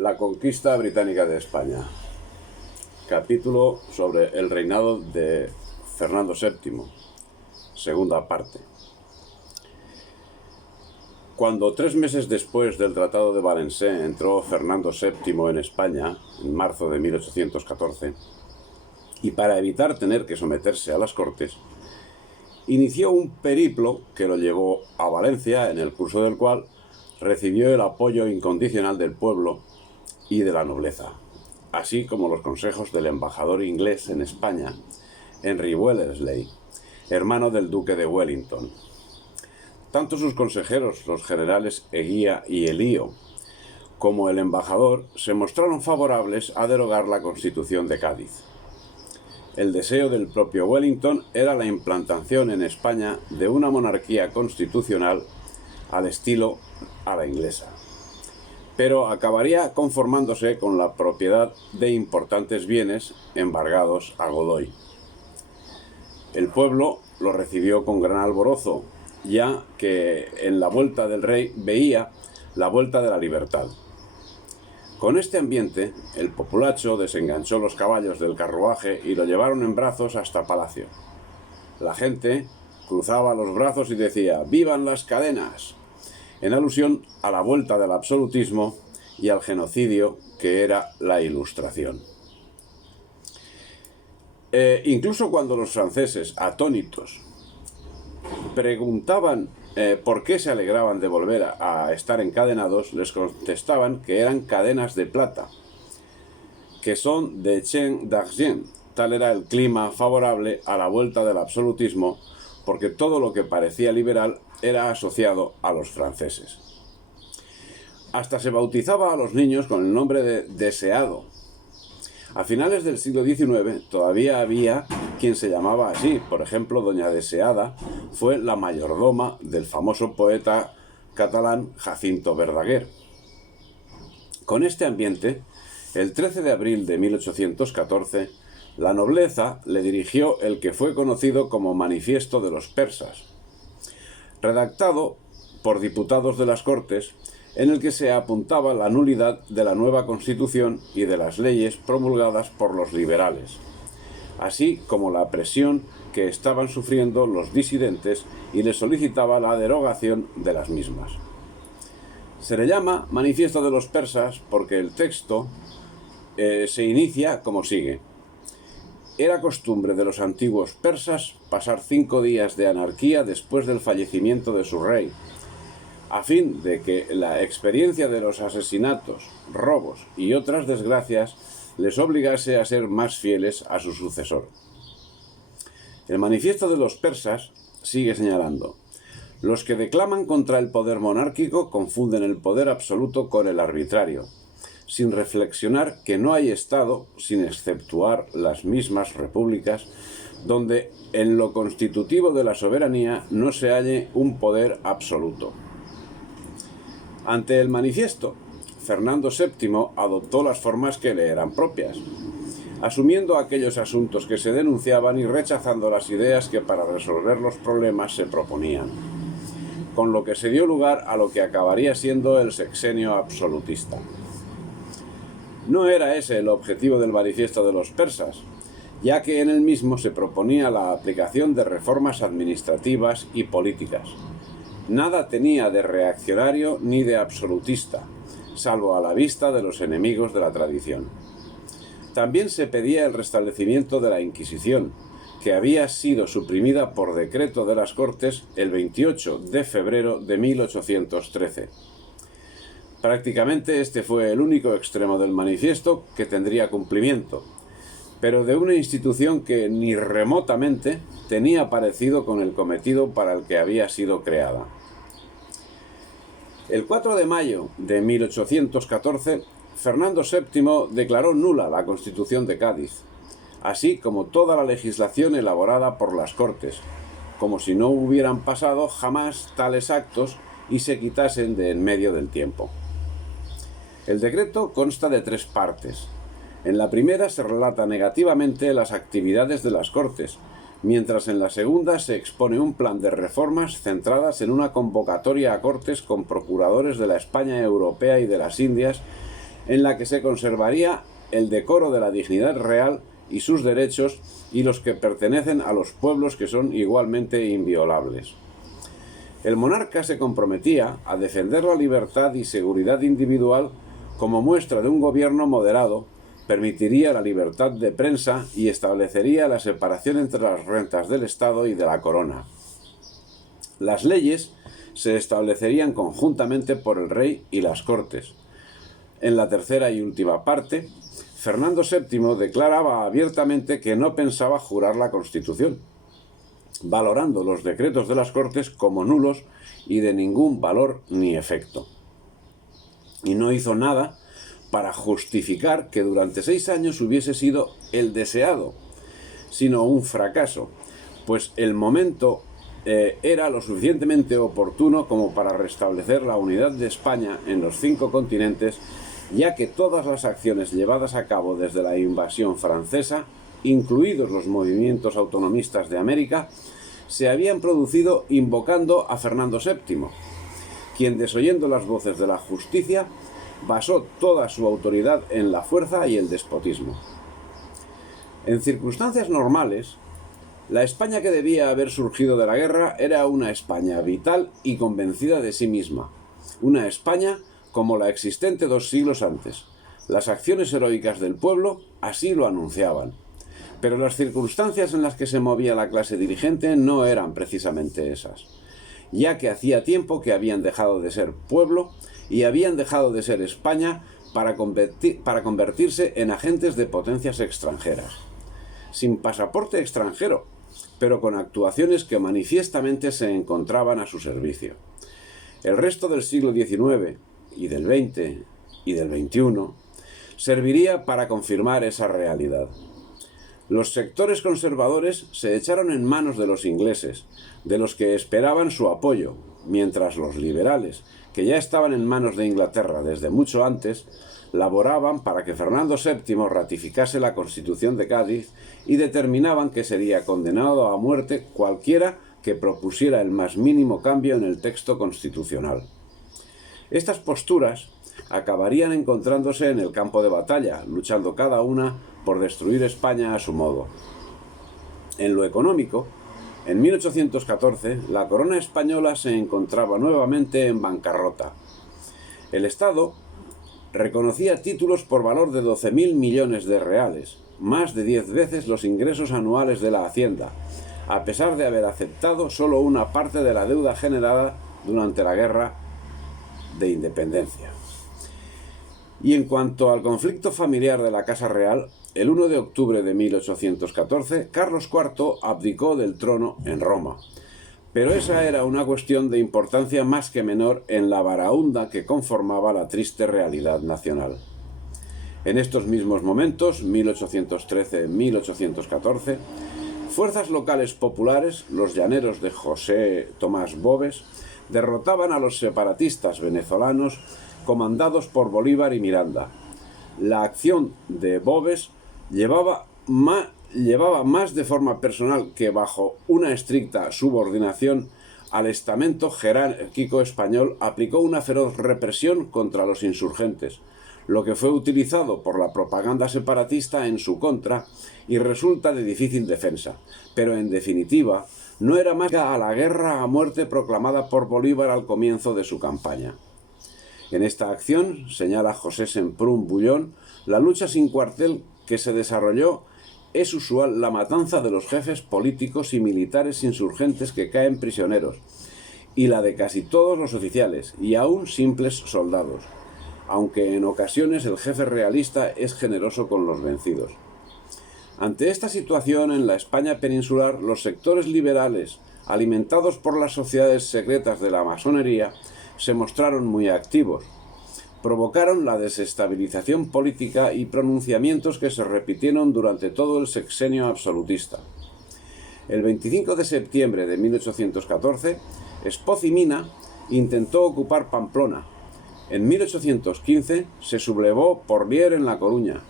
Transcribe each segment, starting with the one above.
La conquista británica de España. Capítulo sobre el reinado de Fernando VII. Segunda parte. Cuando 3 meses después del Tratado de Valencé entró Fernando VII en España, en marzo de 1814, y para evitar tener que someterse a las Cortes, inició un periplo que lo llevó a Valencia, en el curso del cual recibió el apoyo incondicional del pueblo y de la nobleza, así como los consejos del embajador inglés en España, Henry Wellesley, hermano del duque de Wellington. Tanto sus consejeros, los generales Eguía y Elío, como el embajador se mostraron favorables a derogar la Constitución de Cádiz. El deseo del propio Wellington era la implantación en España de una monarquía constitucional al estilo a la inglesa, pero acabaría conformándose con la propiedad de importantes bienes embargados a Godoy. El pueblo lo recibió con gran alborozo, ya que en la vuelta del rey veía la vuelta de la libertad. Con este ambiente, el populacho desenganchó los caballos del carruaje y lo llevaron en brazos hasta Palacio. La gente cruzaba los brazos y decía «¡Vivan las cadenas!», en alusión a la vuelta del absolutismo y al genocidio que era la Ilustración. Incluso cuando los franceses, atónitos, preguntaban por qué se alegraban de volver a estar encadenados, les contestaban que eran cadenas de plata, que son de chaîne d'argent. Tal era el clima favorable a la vuelta del absolutismo, porque todo lo que parecía liberal era asociado a los franceses. Hasta se bautizaba a los niños con el nombre de Deseado. A finales del siglo XIX todavía había quien se llamaba así. Por ejemplo, doña Deseada fue la mayordoma del famoso poeta catalán Jacinto Verdaguer. Con este ambiente, el 13 de abril de 1814, la nobleza le dirigió el que fue conocido como Manifiesto de los Persas, redactado por diputados de las Cortes, en el que se apuntaba la nulidad de la nueva Constitución y de las leyes promulgadas por los liberales, así como la presión que estaban sufriendo los disidentes, y le solicitaba la derogación de las mismas. Se le llama Manifiesto de los Persas porque el texto se inicia como sigue. Era costumbre de los antiguos persas pasar 5 días de anarquía después del fallecimiento de su rey, a fin de que la experiencia de los asesinatos, robos y otras desgracias les obligase a ser más fieles a su sucesor. El Manifiesto de los Persas sigue señalando: los que declaman contra el poder monárquico confunden el poder absoluto con el arbitrario, sin reflexionar que no hay Estado, sin exceptuar las mismas repúblicas, donde en lo constitutivo de la soberanía no se halle un poder absoluto. Ante el manifiesto, Fernando VII adoptó las formas que le eran propias, asumiendo aquellos asuntos que se denunciaban y rechazando las ideas que para resolver los problemas se proponían, con lo que se dio lugar a lo que acabaría siendo el sexenio absolutista. No era ese el objetivo del Manifiesto de los Persas, ya que en el mismo se proponía la aplicación de reformas administrativas y políticas. Nada tenía de reaccionario ni de absolutista, salvo a la vista de los enemigos de la tradición. También se pedía el restablecimiento de la Inquisición, que había sido suprimida por decreto de las Cortes el 28 de febrero de 1813. Prácticamente este fue el único extremo del manifiesto que tendría cumplimiento, pero de una institución que ni remotamente tenía parecido con el cometido para el que había sido creada. El 4 de mayo de 1814, Fernando VII declaró nula la Constitución de Cádiz, así como toda la legislación elaborada por las Cortes, como si no hubieran pasado jamás tales actos y se quitasen de en medio del tiempo. El decreto consta de 3 partes. En la primera se relata negativamente las actividades de las Cortes, mientras en la segunda se expone un plan de reformas centradas en una convocatoria a Cortes con procuradores de la España europea y de las Indias en la que se conservaría el decoro de la dignidad real y sus derechos y los que pertenecen a los pueblos, que son igualmente inviolables. El monarca se comprometía a defender la libertad y seguridad individual como muestra de un gobierno moderado, permitiría la libertad de prensa y establecería la separación entre las rentas del Estado y de la corona. Las leyes se establecerían conjuntamente por el rey y las Cortes. En la tercera y última parte, Fernando VII declaraba abiertamente que no pensaba jurar la Constitución, valorando los decretos de las Cortes como nulos y de ningún valor ni efecto. Y no hizo nada para justificar que durante 6 años hubiese sido el deseado, sino un fracaso, pues el momento era lo suficientemente oportuno como para restablecer la unidad de España en los 5 continentes, ya que todas las acciones llevadas a cabo desde la invasión francesa, incluidos los movimientos autonomistas de América, se habían producido invocando a Fernando VII, quien, desoyendo las voces de la justicia, basó toda su autoridad en la fuerza y el despotismo. En circunstancias normales, la España que debía haber surgido de la guerra era una España vital y convencida de sí misma, una España como la existente 2 siglos antes. Las acciones heroicas del pueblo así lo anunciaban. Pero las circunstancias en las que se movía la clase dirigente no eran precisamente esas, ya que hacía tiempo que habían dejado de ser pueblo y habían dejado de ser España para convertirse en agentes de potencias extranjeras, sin pasaporte extranjero, pero con actuaciones que manifiestamente se encontraban a su servicio. El resto del siglo XIX y del XX y del XXI serviría para confirmar esa realidad. Los sectores conservadores se echaron en manos de los ingleses, de los que esperaban su apoyo, mientras los liberales, que ya estaban en manos de Inglaterra desde mucho antes, laboraban para que Fernando VII ratificase la Constitución de Cádiz y determinaban que sería condenado a muerte cualquiera que propusiera el más mínimo cambio en el texto constitucional. Estas posturas acabarían encontrándose en el campo de batalla, luchando cada una por destruir España a su modo. En lo económico, en 1814, la corona española se encontraba nuevamente en bancarrota. El Estado reconocía títulos por valor de 12.000 millones de reales, más de 10 veces los ingresos anuales de la Hacienda, a pesar de haber aceptado solo una parte de la deuda generada durante la Guerra de Independencia. Y en cuanto al conflicto familiar de la Casa Real, el 1 de octubre de 1814, Carlos IV abdicó del trono en Roma. Pero esa era una cuestión de importancia más que menor en la baraúnda que conformaba la triste realidad nacional. En estos mismos momentos, 1813-1814, fuerzas locales populares, los llaneros de José Tomás Boves, derrotaban a los separatistas venezolanos comandados por Bolívar y Miranda. La acción de Boves llevaba más de forma personal que bajo una estricta subordinación al estamento jerárquico español, aplicó una feroz represión contra los insurgentes, lo que fue utilizado por la propaganda separatista en su contra y resulta de difícil defensa, pero en definitiva no era más que a la guerra a muerte proclamada por Bolívar al comienzo de su campaña. En esta acción, señala José Semprún Bullón, la lucha sin cuartel que se desarrolló es usual la matanza de los jefes políticos y militares insurgentes que caen prisioneros, y la de casi todos los oficiales y aún simples soldados, aunque en ocasiones el jefe realista es generoso con los vencidos. Ante esta situación en la España peninsular, los sectores liberales, alimentados por las sociedades secretas de la masonería, se mostraron muy activos. Provocaron la desestabilización política y pronunciamientos que se repitieron durante todo el sexenio absolutista. El 25 de septiembre de 1814, Espoz y Mina intentó ocupar Pamplona. En 1815 se sublevó Porlier en La Coruña.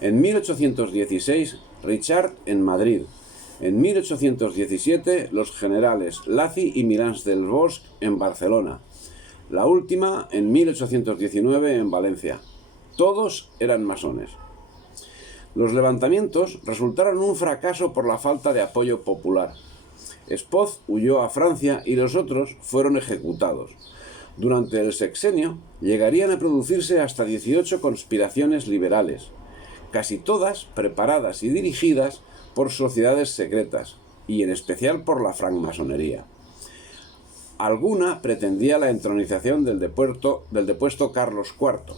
En 1816, Richard en Madrid. En 1817, los generales Lacy y Milans del Bosch en Barcelona. La última en 1819 en Valencia. Todos eran masones. Los levantamientos resultaron un fracaso por la falta de apoyo popular. Espoz huyó a Francia y los otros fueron ejecutados. Durante el sexenio llegarían a producirse hasta 18 conspiraciones liberales, casi todas preparadas y dirigidas por sociedades secretas, y en especial por la francmasonería. Alguna pretendía la entronización del depuesto Carlos IV.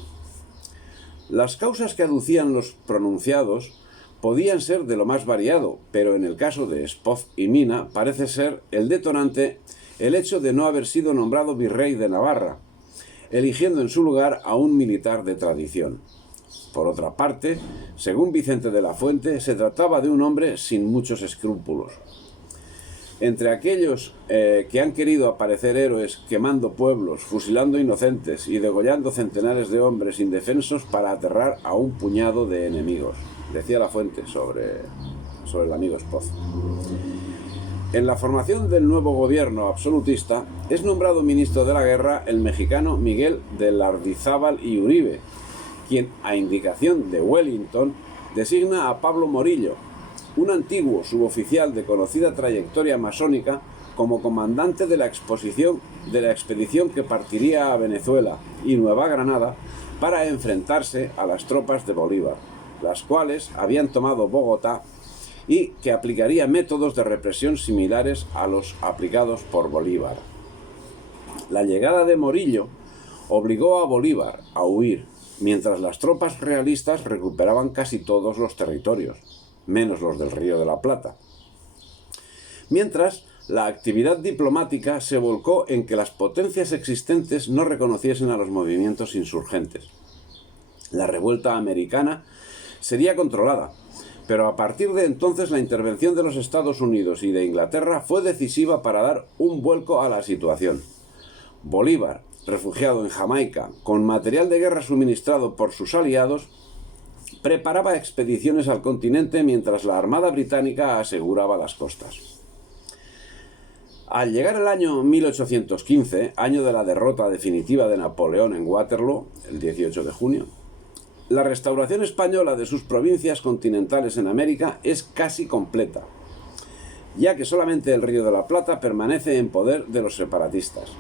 Las causas que aducían los pronunciados podían ser de lo más variado, pero en el caso de Espoz y Mina parece ser el detonante el hecho de no haber sido nombrado virrey de Navarra, eligiendo en su lugar a un militar de tradición. Por otra parte, según Vicente de la Fuente, se trataba de un hombre sin muchos escrúpulos. Entre aquellos que han querido aparecer héroes quemando pueblos, fusilando inocentes y degollando centenares de hombres indefensos para aterrar a un puñado de enemigos, decía La Fuente sobre el amigo Espoz. En la formación del nuevo gobierno absolutista es nombrado ministro de la guerra el mexicano Miguel de Lardizábal y Uribe, quien, a indicación de Wellington, designa a Pablo Morillo, un antiguo suboficial de conocida trayectoria masónica, como comandante de la expedición que partiría a Venezuela y Nueva Granada para enfrentarse a las tropas de Bolívar, las cuales habían tomado Bogotá y que aplicaría métodos de represión similares a los aplicados por Bolívar. La llegada de Morillo obligó a Bolívar a huir, mientras las tropas realistas recuperaban casi todos los territorios, menos los del Río de la Plata. Mientras, la actividad diplomática se volcó en que las potencias existentes no reconociesen a los movimientos insurgentes. La revuelta americana sería controlada, pero a partir de entonces la intervención de los Estados Unidos y de Inglaterra fue decisiva para dar un vuelco a la situación. Bolívar, refugiado en Jamaica, con material de guerra suministrado por sus aliados, preparaba expediciones al continente mientras la Armada británica aseguraba las costas. Al llegar el año 1815, año de la derrota definitiva de Napoleón en Waterloo, el 18 de junio, la restauración española de sus provincias continentales en América es casi completa, ya que solamente el Río de la Plata permanece en poder de los separatistas.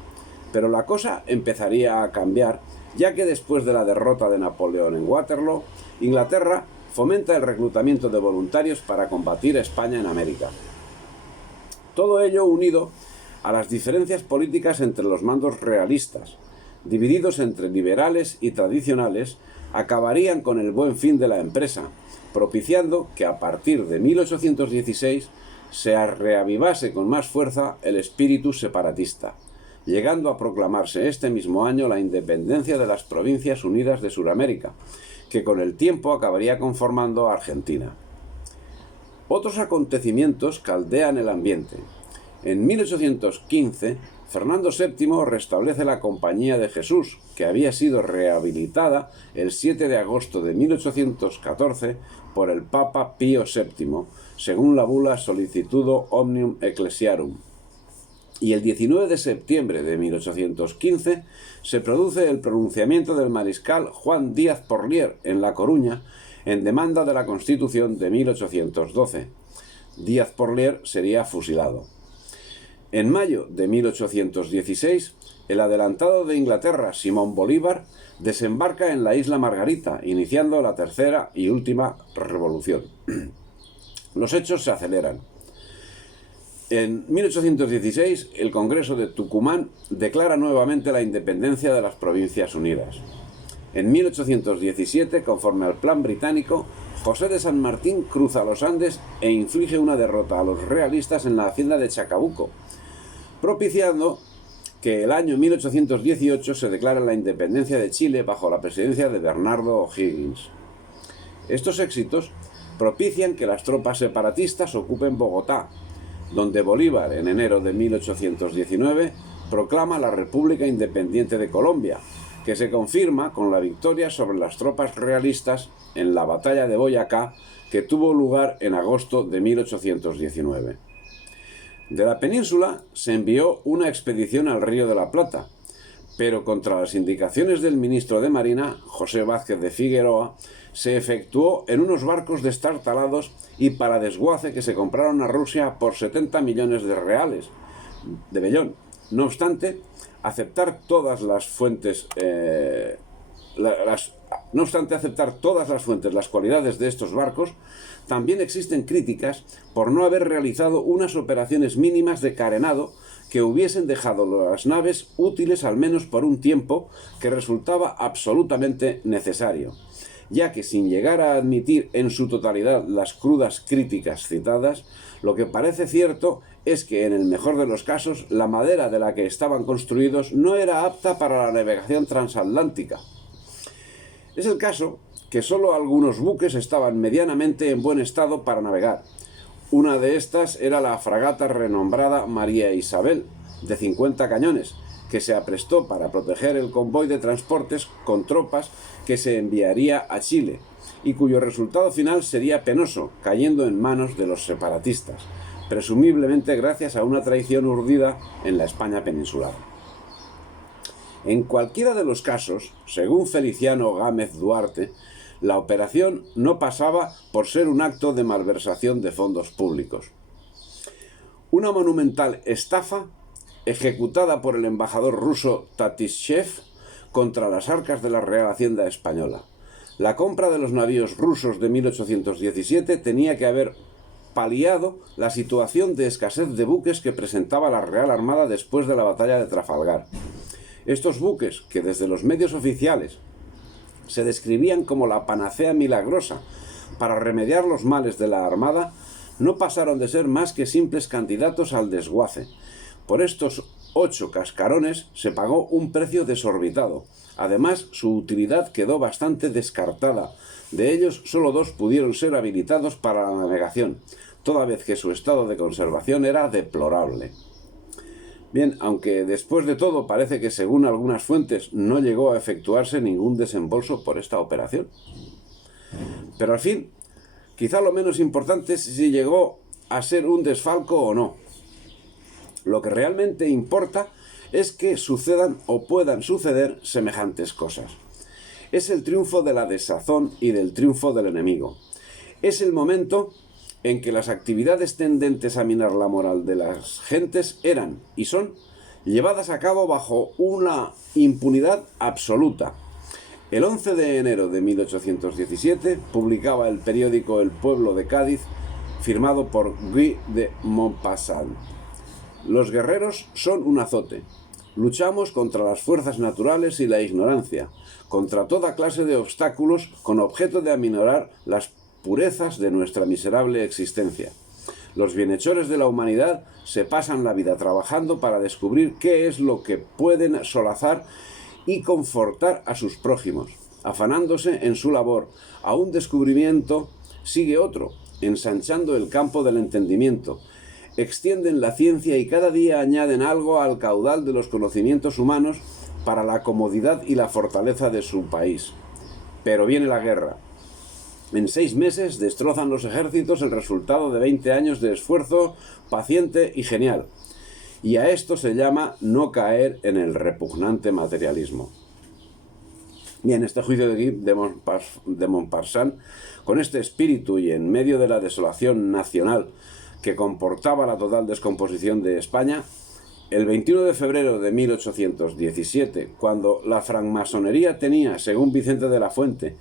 Pero la cosa empezaría a cambiar, ya que después de la derrota de Napoleón en Waterloo, Inglaterra fomenta el reclutamiento de voluntarios para combatir a España en América. Todo ello unido a las diferencias políticas entre los mandos realistas, divididos entre liberales y tradicionales, acabarían con el buen fin de la empresa, propiciando que a partir de 1816 se reavivase con más fuerza el espíritu separatista, llegando a proclamarse este mismo año la independencia de las Provincias Unidas de Sudamérica, que con el tiempo acabaría conformando a Argentina. Otros acontecimientos caldean el ambiente. En 1815, Fernando VII restablece la Compañía de Jesús, que había sido rehabilitada el 7 de agosto de 1814 por el Papa Pío VII, según la bula Solicitudo Omnium Ecclesiarum. Y el 19 de septiembre de 1815 se produce el pronunciamiento del mariscal Juan Díaz Porlier en La Coruña en demanda de la Constitución de 1812. Díaz Porlier sería fusilado. En mayo de 1816, el adelantado de Inglaterra, Simón Bolívar, desembarca en la isla Margarita, iniciando la tercera y última revolución. Los hechos se aceleran. En 1816, el Congreso de Tucumán declara nuevamente la independencia de las Provincias Unidas. En 1817, conforme al plan británico, José de San Martín cruza los Andes e inflige una derrota a los realistas en la hacienda de Chacabuco, propiciando que el año 1818 se declara la independencia de Chile bajo la presidencia de Bernardo O'Higgins. Estos éxitos propician que las tropas separatistas ocupen Bogotá, donde Bolívar, en enero de 1819, proclama la República Independiente de Colombia, que se confirma con la victoria sobre las tropas realistas en la batalla de Boyacá, que tuvo lugar en agosto de 1819. De la península se envió una expedición al Río de la Plata, pero contra las indicaciones del ministro de Marina, José Vázquez de Figueroa, se efectuó en unos barcos destartalados y para desguace que se compraron a Rusia por 70 millones de reales de vellón. No obstante, aceptar todas las fuentes, las cualidades de estos barcos, también existen críticas por no haber realizado unas operaciones mínimas de carenado que hubiesen dejado las naves útiles al menos por un tiempo que resultaba absolutamente necesario, ya que sin llegar a admitir en su totalidad las crudas críticas citadas, lo que parece cierto es que en el mejor de los casos la madera de la que estaban construidos no era apta para la navegación transatlántica. Es el caso que solo algunos buques estaban medianamente en buen estado para navegar. Una de estas era la fragata renombrada María Isabel, de 50 cañones, que se aprestó para proteger el convoy de transportes con tropas que se enviaría a Chile, y cuyo resultado final sería penoso, cayendo en manos de los separatistas, presumiblemente gracias a una traición urdida en la España peninsular. En cualquiera de los casos, según Feliciano Gámez Duarte, la operación no pasaba por ser un acto de malversación de fondos públicos. Una monumental estafa ejecutada por el embajador ruso Tatishev contra las arcas de la Real Hacienda Española. La compra de los navíos rusos de 1817 tenía que haber paliado la situación de escasez de buques que presentaba la Real Armada después de la batalla de Trafalgar. Estos buques, que desde los medios oficiales se describían como la panacea milagrosa para remediar los males de la Armada, no pasaron de ser más que simples candidatos al desguace. Por estos 8 cascarones se pagó un precio desorbitado. Además, su utilidad quedó bastante descartada. De ellos, solo 2 pudieron ser habilitados para la navegación, toda vez que su estado de conservación era deplorable. Bien, aunque después de todo parece que según algunas fuentes no llegó a efectuarse ningún desembolso por esta operación. Pero al fin, quizá lo menos importante es si llegó a ser un desfalco o no. Lo que realmente importa es que sucedan o puedan suceder semejantes cosas. Es el triunfo de la desazón y del triunfo del enemigo. Es el momento en que las actividades tendentes a minar la moral de las gentes eran, y son, llevadas a cabo bajo una impunidad absoluta. El 11 de enero de 1817 publicaba el periódico El Pueblo de Cádiz, firmado por Guy de Maupassant. Los guerreros son un azote. Luchamos contra las fuerzas naturales y la ignorancia, contra toda clase de obstáculos con objeto de aminorar las purezas de nuestra miserable existencia. Los bienhechores de la humanidad se pasan la vida trabajando para descubrir qué es lo que pueden solazar y confortar a sus prójimos. Afanándose en su labor, a un descubrimiento sigue otro, ensanchando el campo del entendimiento. Extienden la ciencia y cada día añaden algo al caudal de los conocimientos humanos para la comodidad y la fortaleza de su país. Pero viene la guerra. En 6 meses destrozan los ejércitos el resultado de 20 años de esfuerzo paciente y genial. Y a esto se llama no caer en el repugnante materialismo. Bien, este juicio de Guy de Maupassant, con este espíritu y en medio de la desolación nacional que comportaba la total descomposición de España, el 21 de febrero de 1817, cuando la francmasonería tenía, según Vicente de la Fuente,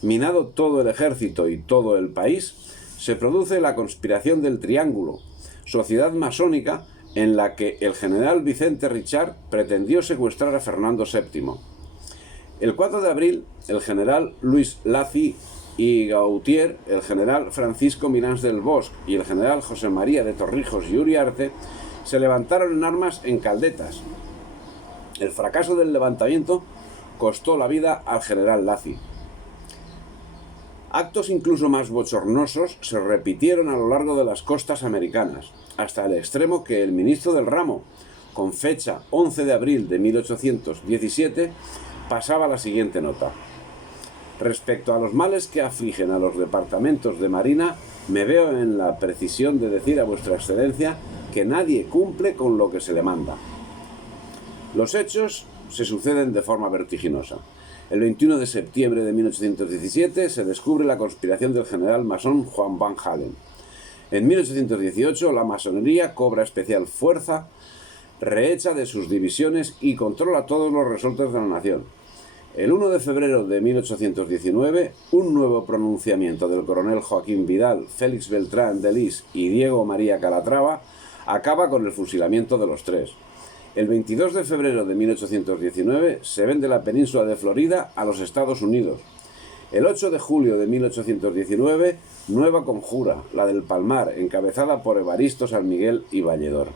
minado todo el ejército y todo el país, se produce la conspiración del Triángulo, sociedad masónica en la que el general Vicente Richard pretendió secuestrar a Fernando VII. El 4 de abril, el general Luis Lacy y Gautier, el general Francisco Mirans del Bosch y el general José María de Torrijos y Uriarte se levantaron en armas en Caldetas. El fracaso del levantamiento costó la vida al general Lacy. Actos incluso más bochornosos se repitieron a lo largo de las costas americanas, hasta el extremo que el ministro del ramo, con fecha 11 de abril de 1817, pasaba la siguiente nota. Respecto a los males que afligen a los departamentos de Marina, me veo en la precisión de decir a vuestra excelencia que nadie cumple con lo que se le manda. Los hechos se suceden de forma vertiginosa. El 21 de septiembre de 1817 se descubre la conspiración del general masón Juan Van Halen. En 1818 la masonería cobra especial fuerza, rehecha de sus divisiones y controla todos los resortes de la nación. El 1 de febrero de 1819, un nuevo pronunciamiento del coronel Joaquín Vidal, Félix Beltrán de Lis y Diego María Calatrava acaba con el fusilamiento de los tres. El 22 de febrero de 1819 se vende la península de Florida a los Estados Unidos. El 8 de julio de 1819, nueva conjura, la del Palmar, encabezada por Evaristo San Miguel y Valledor.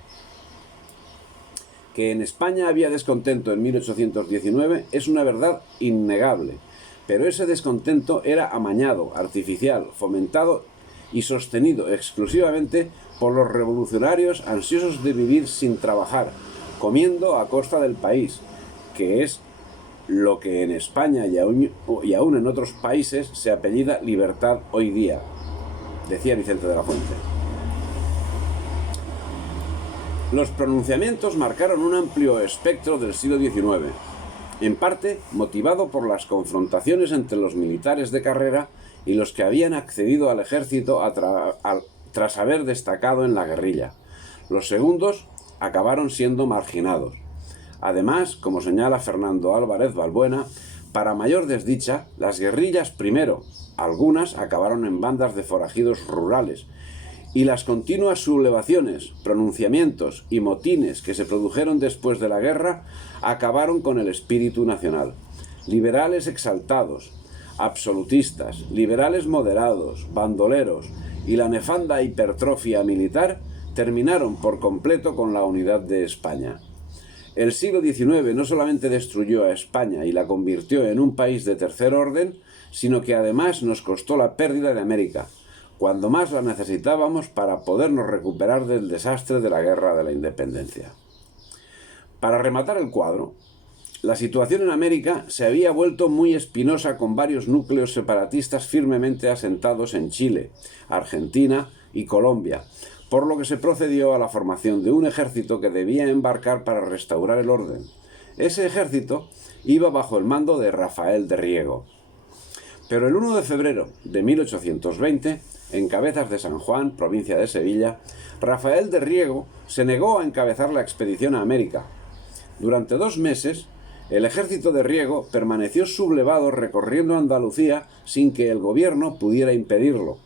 Que en España había descontento en 1819 es una verdad innegable, pero ese descontento era amañado, artificial, fomentado y sostenido exclusivamente por los revolucionarios ansiosos de vivir sin trabajar, comiendo a costa del país, que es lo que en España y aún en otros países se apellida libertad hoy día, decía Vicente de la Fuente. Los pronunciamientos marcaron un amplio espectro del siglo XIX, en parte motivado por las confrontaciones entre los militares de carrera y los que habían accedido al ejército tras haber destacado en la guerrilla. Los segundos acabaron siendo marginados. Además, como señala Fernando Álvarez Balbuena, para mayor desdicha, las guerrillas primero, algunas acabaron en bandas de forajidos rurales, y las continuas sublevaciones, pronunciamientos y motines que se produjeron después de la guerra acabaron con el espíritu nacional. Liberales exaltados, absolutistas, liberales moderados, bandoleros y la nefanda hipertrofia militar terminaron por completo con la unidad de España. El siglo XIX no solamente destruyó a España y la convirtió en un país de tercer orden, sino que además nos costó la pérdida de América, cuando más la necesitábamos para podernos recuperar del desastre de la Guerra de la Independencia. Para rematar el cuadro, la situación en América se había vuelto muy espinosa con varios núcleos separatistas firmemente asentados en Chile, Argentina y Colombia, por lo que se procedió a la formación de un ejército que debía embarcar para restaurar el orden. Ese ejército iba bajo el mando de Rafael de Riego. Pero el 1 de febrero de 1820, en Cabezas de San Juan, provincia de Sevilla, Rafael de Riego se negó a encabezar la expedición a América. Durante 2 meses, el ejército de Riego permaneció sublevado recorriendo Andalucía sin que el gobierno pudiera impedirlo,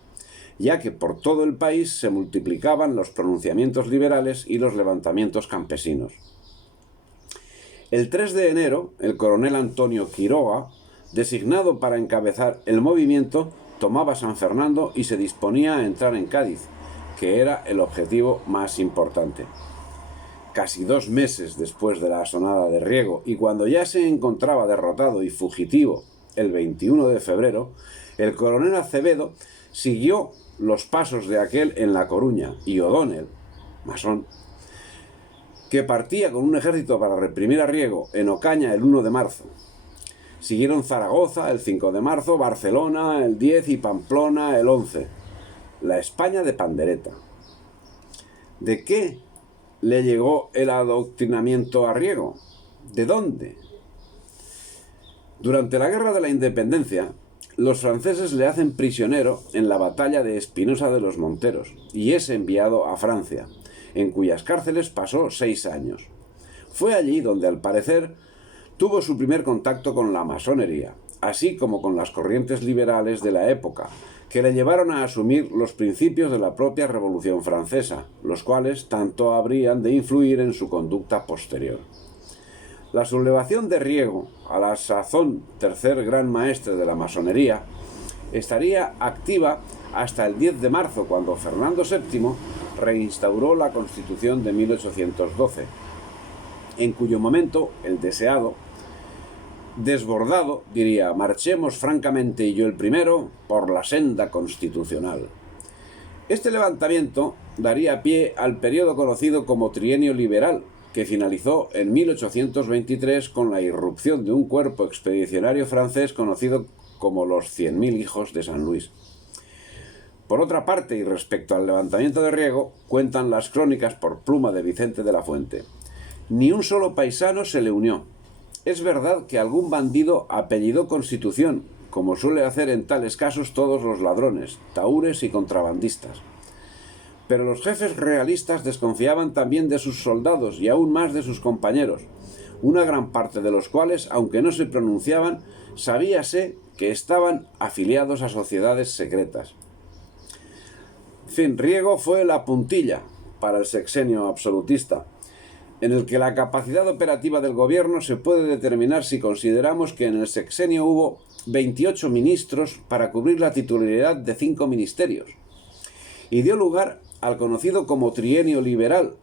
ya que por todo el país se multiplicaban los pronunciamientos liberales y los levantamientos campesinos. El 3 de enero, el coronel Antonio Quiroga, designado para encabezar el movimiento, tomaba San Fernando y se disponía a entrar en Cádiz, que era el objetivo más importante. Casi 2 meses después de la asonada de Riego, y cuando ya se encontraba derrotado y fugitivo el 21 de febrero, el coronel Acevedo siguió los pasos de aquel en La Coruña, y O'Donnell, masón, que partía con un ejército para reprimir a Riego en Ocaña el 1 de marzo. Siguieron Zaragoza el 5 de marzo, Barcelona el 10 y Pamplona el 11. La España de pandereta. ¿De qué le llegó el adoctrinamiento a Riego? ¿De dónde? Durante la Guerra de la Independencia, los franceses le hacen prisionero en la batalla de Espinosa de los Monteros y es enviado a Francia, en cuyas cárceles pasó 6 años. Fue allí donde, al parecer, tuvo su primer contacto con la masonería, así como con las corrientes liberales de la época, que le llevaron a asumir los principios de la propia Revolución Francesa, los cuales tanto habrían de influir en su conducta posterior. La sublevación de Riego, a la sazón tercer gran maestre de la masonería, estaría activa hasta el 10 de marzo, cuando Fernando VII reinstauró la Constitución de 1812, en cuyo momento el deseado, desbordado, diría: marchemos francamente y yo el primero por la senda constitucional. Este levantamiento daría pie al periodo conocido como Trienio Liberal, que finalizó en 1823 con la irrupción de un cuerpo expedicionario francés conocido como los 100.000 hijos de San Luis. Por otra parte, y respecto al levantamiento de Riego, cuentan las crónicas por pluma de Vicente de la Fuente: ni un solo paisano se le unió. Es verdad que algún bandido apellidó Constitución, como suele hacer en tales casos todos los ladrones, tahúres y contrabandistas. Pero los jefes realistas desconfiaban también de sus soldados y aún más de sus compañeros, una gran parte de los cuales, aunque no se pronunciaban, sabíase que estaban afiliados a sociedades secretas. En fin, Riego fue la puntilla para el sexenio absolutista, en el que la capacidad operativa del gobierno se puede determinar si consideramos que en el sexenio hubo 28 ministros para cubrir la titularidad de 5 ministerios, y dio lugar al conocido como trienio liberal,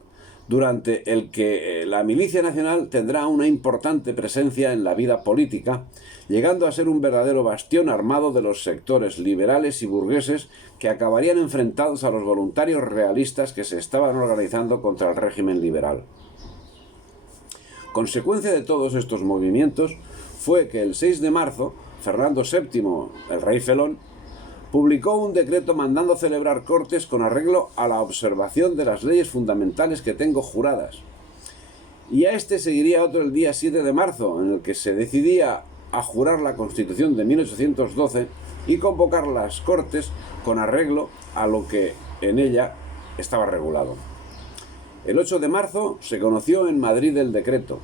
durante el que la milicia nacional tendrá una importante presencia en la vida política, llegando a ser un verdadero bastión armado de los sectores liberales y burgueses que acabarían enfrentados a los voluntarios realistas que se estaban organizando contra el régimen liberal. Consecuencia de todos estos movimientos fue que el 6 de marzo, Fernando VII, el rey felón, publicó un decreto mandando celebrar cortes con arreglo a la observación de las leyes fundamentales que tengo juradas. Y a este seguiría otro el día 7 de marzo, en el que se decidía a jurar la Constitución de 1812 y convocar las cortes con arreglo a lo que en ella estaba regulado. El 8 de marzo se conoció en Madrid el decreto,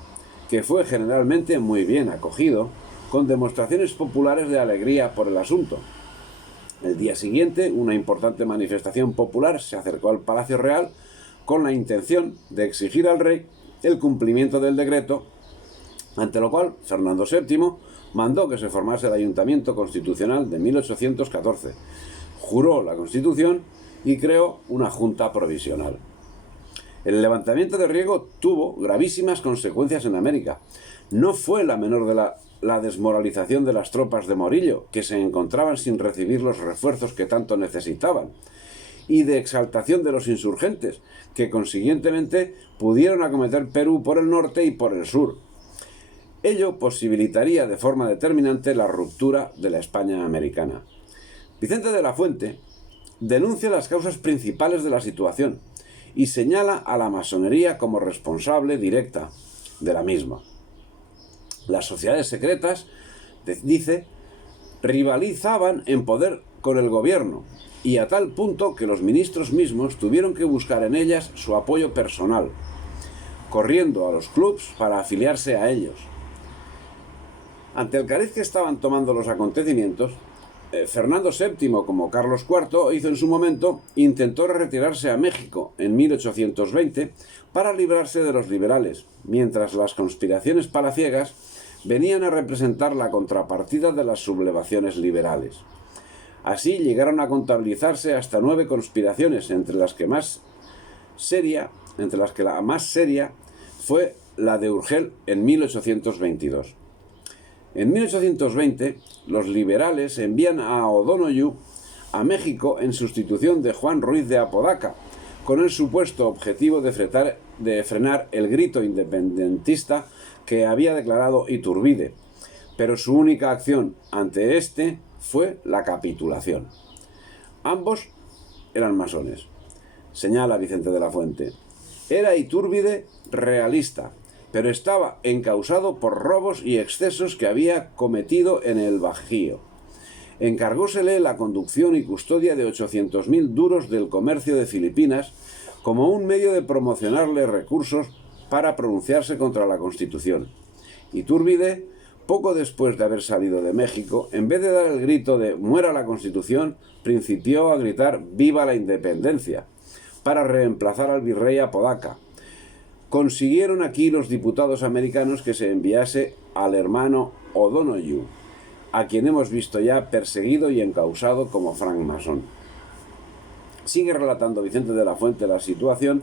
que fue generalmente muy bien acogido, con demostraciones populares de alegría por el asunto. El día siguiente, una importante manifestación popular se acercó al Palacio Real con la intención de exigir al rey el cumplimiento del decreto, ante lo cual Fernando VII mandó que se formase el Ayuntamiento Constitucional de 1814, juró la Constitución y creó una Junta Provisional. El levantamiento de Riego tuvo gravísimas consecuencias en América. No fue la menor de la desmoralización de las tropas de Morillo, que se encontraban sin recibir los refuerzos que tanto necesitaban, y de exaltación de los insurgentes, que consiguientemente pudieron acometer Perú por el norte y por el sur. Ello posibilitaría de forma determinante la ruptura de la España americana. Vicente de la Fuente denuncia las causas principales de la situación y señala a la masonería como responsable directa de la misma. Las sociedades secretas, dice, rivalizaban en poder con el gobierno, y a tal punto que los ministros mismos tuvieron que buscar en ellas su apoyo personal, corriendo a los clubs para afiliarse a ellos. Ante el cariz que estaban tomando los acontecimientos, Fernando VII, como Carlos IV, hizo en su momento, intentó retirarse a México en 1820 para librarse de los liberales, mientras las conspiraciones palaciegas venían a representar la contrapartida de las sublevaciones liberales. Así llegaron a contabilizarse hasta 9 conspiraciones, entre las que la más seria fue la de Urgel en 1822. En 1820, los liberales envían a O'Donoghue a México en sustitución de Juan Ruiz de Apodaca, con el supuesto objetivo de frenar el grito independentista que había declarado Iturbide, pero su única acción ante este fue la capitulación. Ambos eran masones, señala Vicente de la Fuente. Era Iturbide realista, pero estaba encausado por robos y excesos que había cometido en el Bajío. Encargósele la conducción y custodia de 800.000 duros del comercio de Filipinas como un medio de promocionarle recursos para pronunciarse contra la Constitución. Iturbide, poco después de haber salido de México, en vez de dar el grito de «muera la Constitución», principió a gritar «viva la independencia», para reemplazar al virrey Apodaca. Consiguieron aquí los diputados americanos que se enviase al hermano O'Donoghue, a quien hemos visto ya perseguido y encausado como francmasón. Sigue relatando Vicente de la Fuente la situación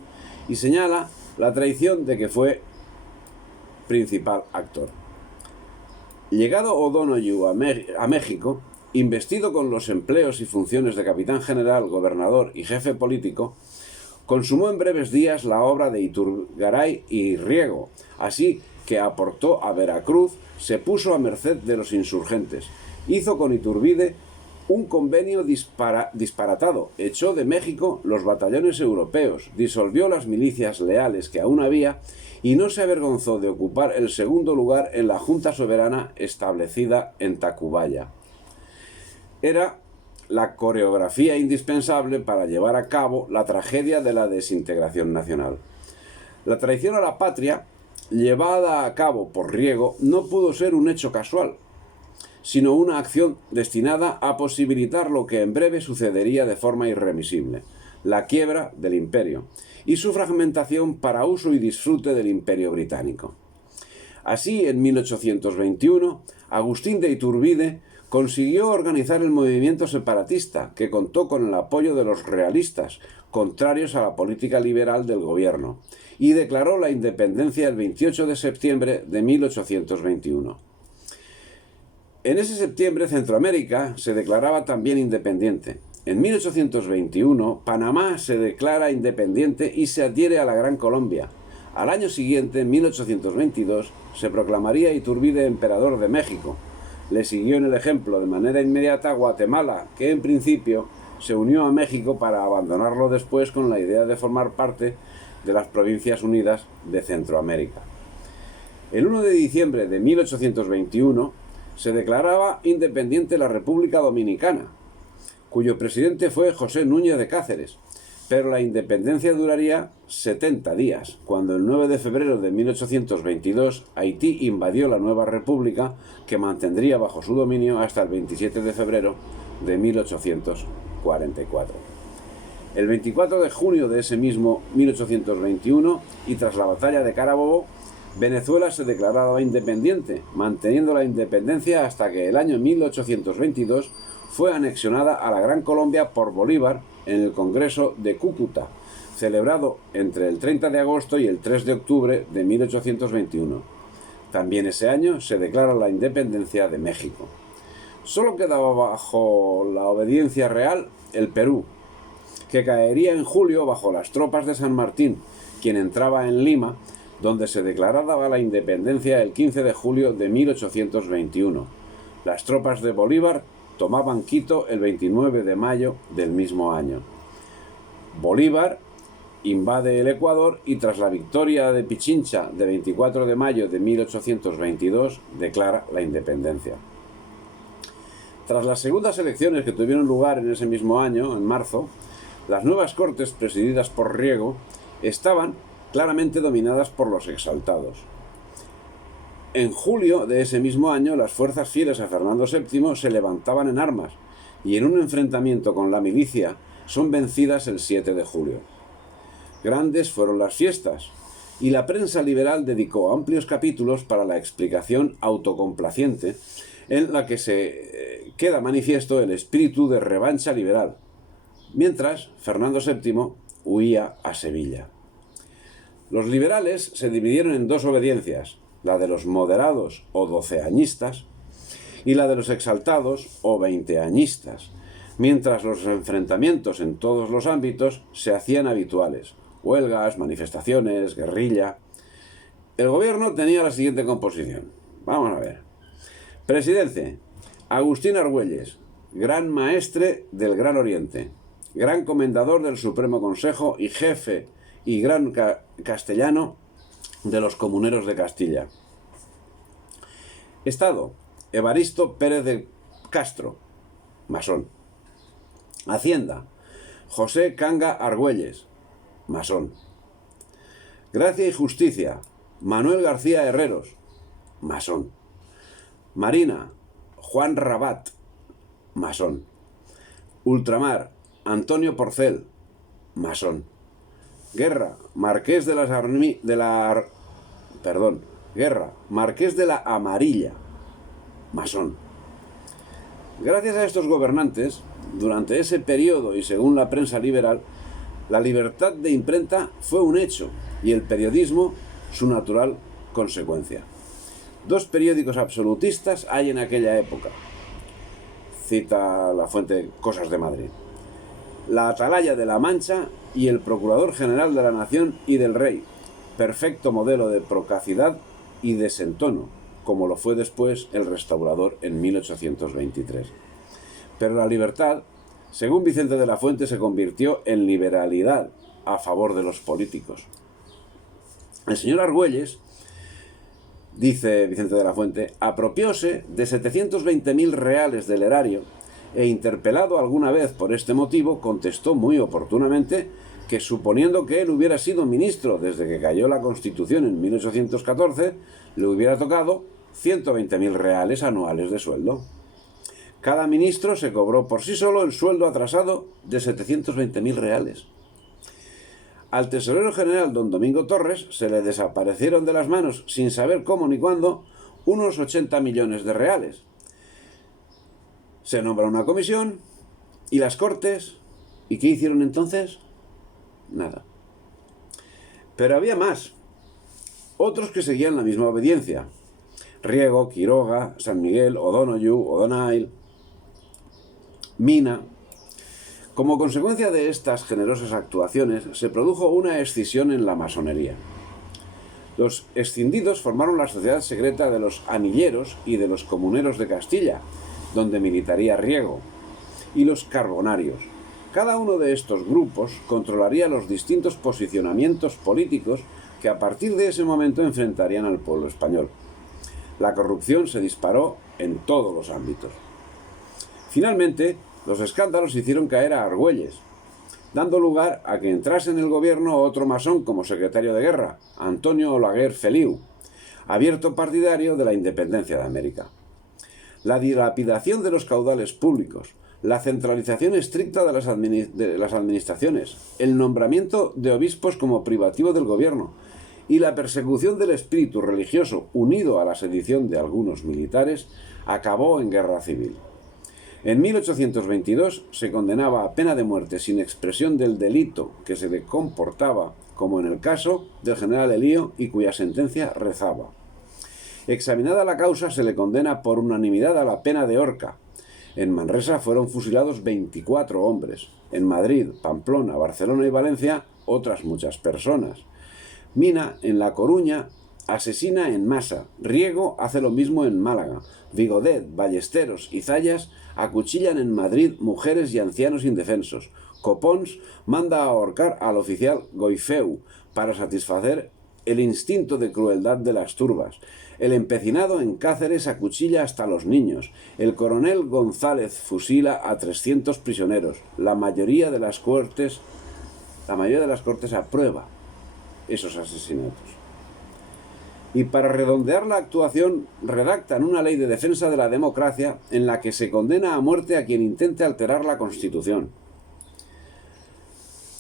y señala la traición de que fue principal actor. Llegado O'Donoghue a México, investido con los empleos y funciones de capitán general, gobernador y jefe político, consumó en breves días la obra de Iturgaray y Riego, así que aportó a Veracruz, se puso a merced de los insurgentes, hizo con Iturbide un convenio disparatado, echó de México los batallones europeos, disolvió las milicias leales que aún había y no se avergonzó de ocupar el segundo lugar en la Junta Soberana establecida en Tacubaya. Era la coreografía indispensable para llevar a cabo la tragedia de la desintegración nacional. La traición a la patria, llevada a cabo por Riego, no pudo ser un hecho casual, sino una acción destinada a posibilitar lo que en breve sucedería de forma irremisible, la quiebra del imperio y su fragmentación para uso y disfrute del imperio británico. Así, en 1821, Agustín de Iturbide consiguió organizar el movimiento separatista, que contó con el apoyo de los realistas, contrarios a la política liberal del gobierno, y declaró la independencia el 28 de septiembre de 1821. En ese septiembre, Centroamérica se declaraba también independiente. En 1821, Panamá se declara independiente y se adhiere a la Gran Colombia. Al año siguiente, en 1822, se proclamaría Iturbide emperador de México. Le siguió en el ejemplo de manera inmediata Guatemala, que en principio se unió a México para abandonarlo después con la idea de formar parte de las Provincias Unidas de Centroamérica. El 1 de diciembre de 1821, se declaraba independiente la República Dominicana, cuyo presidente fue José Núñez de Cáceres, pero la independencia duraría 70 días, cuando el 9 de febrero de 1822 Haití invadió la nueva república, que mantendría bajo su dominio hasta el 27 de febrero de 1844. El 24 de junio de ese mismo 1821, y tras la batalla de Carabobo, Venezuela se declaraba independiente, manteniendo la independencia hasta que el año 1822 fue anexionada a la Gran Colombia por Bolívar en el Congreso de Cúcuta, celebrado entre el 30 de agosto y el 3 de octubre de 1821. También ese año se declara la independencia de México. Solo quedaba bajo la obediencia real el Perú, que caería en julio bajo las tropas de San Martín, quien entraba en Lima, donde se declaraba la independencia el 15 de julio de 1821. Las tropas de Bolívar tomaban Quito el 29 de mayo del mismo año. Bolívar invade el Ecuador y tras la victoria de Pichincha de 24 de mayo de 1822 declara la independencia. Tras las segundas elecciones que tuvieron lugar en ese mismo año, en marzo, las nuevas Cortes presididas por Riego estaban claramente dominadas por los exaltados. En julio de ese mismo año, las fuerzas fieles a Fernando VII se levantaban en armas y en un enfrentamiento con la milicia son vencidas el 7 de julio. Grandes fueron las fiestas y la prensa liberal dedicó amplios capítulos para la explicación autocomplaciente en la que se queda manifiesto el espíritu de revancha liberal, mientras Fernando VII huía a Sevilla. Los liberales se dividieron en dos obediencias, la de los moderados o doceañistas y la de los exaltados o veinteañistas, mientras los enfrentamientos en todos los ámbitos se hacían habituales: huelgas, manifestaciones, guerrilla. El gobierno tenía la siguiente composición. Vamos a ver. Presidencia: Agustín Argüelles, gran maestre del Gran Oriente, gran comendador del Supremo Consejo y jefe y gran castellano de los comuneros de Castilla. Estado: Evaristo Pérez de Castro, masón. Hacienda: José Canga Argüelles, masón. Gracia y Justicia: Manuel García Herreros, masón. Marina: Juan Rabat, masón. Ultramar: Antonio Porcel, masón. Guerra: Marqués de la Amarilla, masón. Gracias a estos gobernantes, durante ese periodo y según la prensa liberal, la libertad de imprenta fue un hecho y el periodismo su natural consecuencia. Dos periódicos absolutistas hay en aquella época. Cita la fuente Cosas de Madrid: La Atalaya de la Mancha y el Procurador General de la Nación y del Rey, perfecto modelo de procacidad y desentono, como lo fue después El Restaurador en 1823. Pero la libertad, según Vicente de la Fuente, se convirtió en liberalidad a favor de los políticos. El señor Argüelles, dice Vicente de la Fuente, apropióse de 720.000 reales del erario e, interpelado alguna vez por este motivo, contestó muy oportunamente que, suponiendo que él hubiera sido ministro desde que cayó la Constitución en 1814, le hubiera tocado 120.000 reales anuales de sueldo. Cada ministro se cobró por sí solo el sueldo atrasado de 720.000 reales. Al tesorero general don Domingo Torres se le desaparecieron de las manos, sin saber cómo ni cuándo, unos 80 millones de reales. Se nombra una comisión y las Cortes. ¿Y qué hicieron entonces? Nada. Pero había más. Otros que seguían la misma obediencia. Riego, Quiroga, San Miguel, O'Donoghue, O'Donnell, Mina. Como consecuencia de estas generosas actuaciones, se produjo una escisión en la masonería. Los escindidos formaron la sociedad secreta de los anilleros y de los comuneros de Castilla, donde militaría Riego, y los carbonarios. Cada uno de estos grupos controlaría los distintos posicionamientos políticos que a partir de ese momento enfrentarían al pueblo español. La corrupción se disparó en todos los ámbitos. Finalmente, los escándalos hicieron caer a Argüelles, dando lugar a que entrase en el gobierno otro masón como secretario de guerra, Antonio Olaguer Feliu, abierto partidario de la independencia de América. La dilapidación de los caudales públicos, la centralización estricta de las administraciones, el nombramiento de obispos como privativo del gobierno y la persecución del espíritu religioso unido a la sedición de algunos militares acabó en guerra civil. En 1822 se condenaba a pena de muerte sin expresión del delito que se le comportaba, como en el caso del general Elío, y cuya sentencia rezaba: examinada la causa, se le condena por unanimidad a la pena de horca. En Manresa fueron fusilados 24 hombres. En Madrid, Pamplona, Barcelona y Valencia, otras muchas personas. Mina, en La Coruña, asesina en masa. Riego hace lo mismo en Málaga. Vigodet, Ballesteros y Zayas acuchillan en Madrid mujeres y ancianos indefensos. Copons manda a ahorcar al oficial Goifeu para satisfacer el instinto de crueldad de las turbas. El empecinado en Cáceres acuchilla hasta los niños. El coronel González fusila a 300 prisioneros. La mayoría de las cortes aprueba esos asesinatos. Y para redondear la actuación, redactan una ley de defensa de la democracia en la que se condena a muerte a quien intente alterar la Constitución.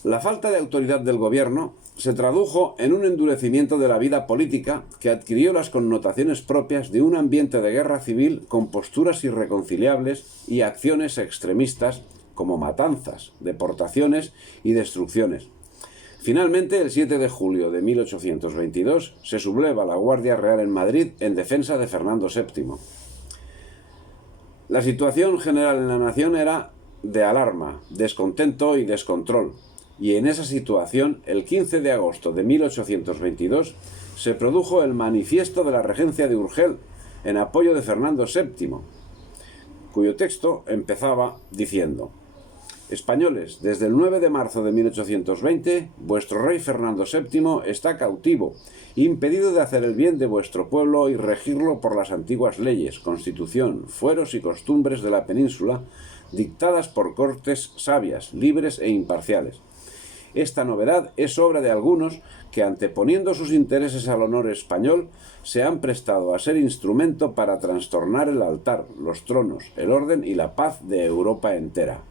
La falta de autoridad del gobierno se tradujo en un endurecimiento de la vida política que adquirió las connotaciones propias de un ambiente de guerra civil con posturas irreconciliables y acciones extremistas como matanzas, deportaciones y destrucciones. Finalmente, el 7 de julio de 1822, se subleva la Guardia Real en Madrid en defensa de Fernando VII. La situación general en la nación era de alarma, descontento y descontrol, y en esa situación, el 15 de agosto de 1822, se produjo el manifiesto de la regencia de Urgel en apoyo de Fernando VII, cuyo texto empezaba diciendo: españoles, desde el 9 de marzo de 1820, vuestro rey Fernando VII está cautivo, impedido de hacer el bien de vuestro pueblo y regirlo por las antiguas leyes, constitución, fueros y costumbres de la península, dictadas por cortes sabias, libres e imparciales. Esta novedad es obra de algunos que, anteponiendo sus intereses al honor español, se han prestado a ser instrumento para trastornar el altar, los tronos, el orden y la paz de Europa entera.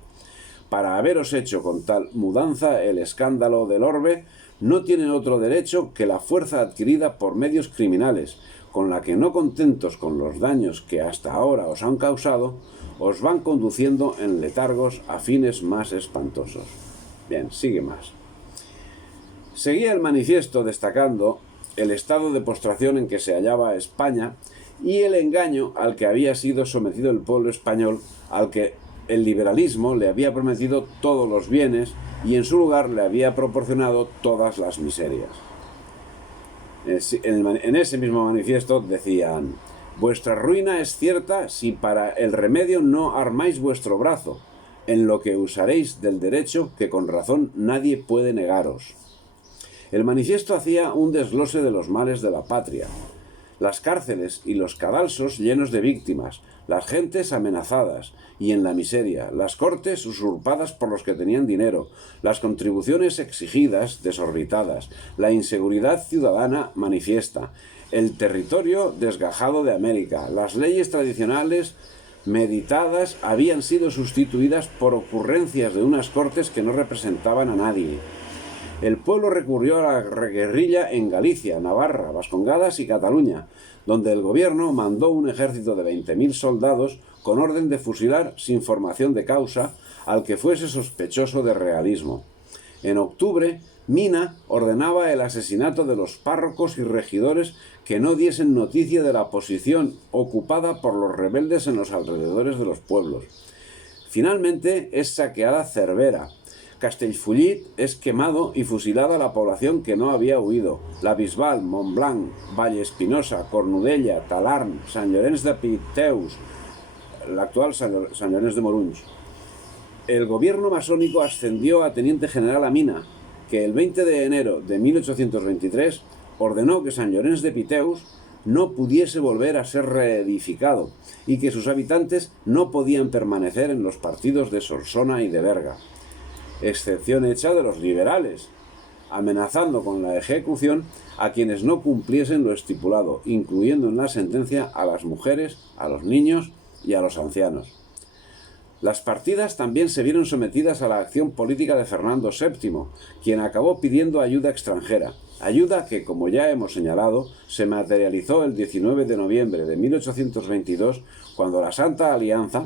Para haberos hecho con tal mudanza el escándalo del orbe, no tienen otro derecho que la fuerza adquirida por medios criminales, con la que, no contentos con los daños que hasta ahora os han causado, os van conduciendo en letargos a fines más espantosos. Bien, sigue más. Seguía el manifiesto destacando el estado de postración en que se hallaba España y el engaño al que había sido sometido el pueblo español, al que el liberalismo le había prometido todos los bienes y en su lugar le había proporcionado todas las miserias. En ese mismo manifiesto decían: Vuestra ruina es cierta si para el remedio no armáis vuestro brazo, en lo que usaréis del derecho que con razón nadie puede negaros. El manifiesto hacía un desglose de los males de la patria. Las cárceles y los cadalsos llenos de víctimas, las gentes amenazadas y en la miseria, las cortes usurpadas por los que tenían dinero, las contribuciones exigidas desorbitadas, la inseguridad ciudadana manifiesta, el territorio desgajado de América, las leyes tradicionales meditadas habían sido sustituidas por ocurrencias de unas cortes que no representaban a nadie. El pueblo recurrió a la guerrilla en Galicia, Navarra, Vascongadas y Cataluña, donde el gobierno mandó un ejército de 20.000 soldados con orden de fusilar sin formación de causa al que fuese sospechoso de realismo. En octubre, Mina ordenaba el asesinato de los párrocos y regidores que no diesen noticia de la posición ocupada por los rebeldes en los alrededores de los pueblos. Finalmente es saqueada Cervera. Castellfollit es quemado y fusilada la población que no había huido. La Bisbal, Montblanc, Vallespinosa, Cornudella, Talarn, Sant Llorenç de Piteus, el actual Sant Llorenç de Morunys. El gobierno masónico ascendió a teniente general a Mina, que el 20 de enero de 1823 ordenó que Sant Llorenç de Piteus no pudiese volver a ser reedificado y que sus habitantes no podían permanecer en los partidos de Solsona y de Berga, excepción hecha de los liberales, amenazando con la ejecución a quienes no cumpliesen lo estipulado, incluyendo en la sentencia a las mujeres, a los niños y a los ancianos. Las partidas también se vieron sometidas a la acción política de Fernando VII, quien acabó pidiendo ayuda extranjera, ayuda que, como ya hemos señalado, se materializó el 19 de noviembre de 1822, cuando la Santa Alianza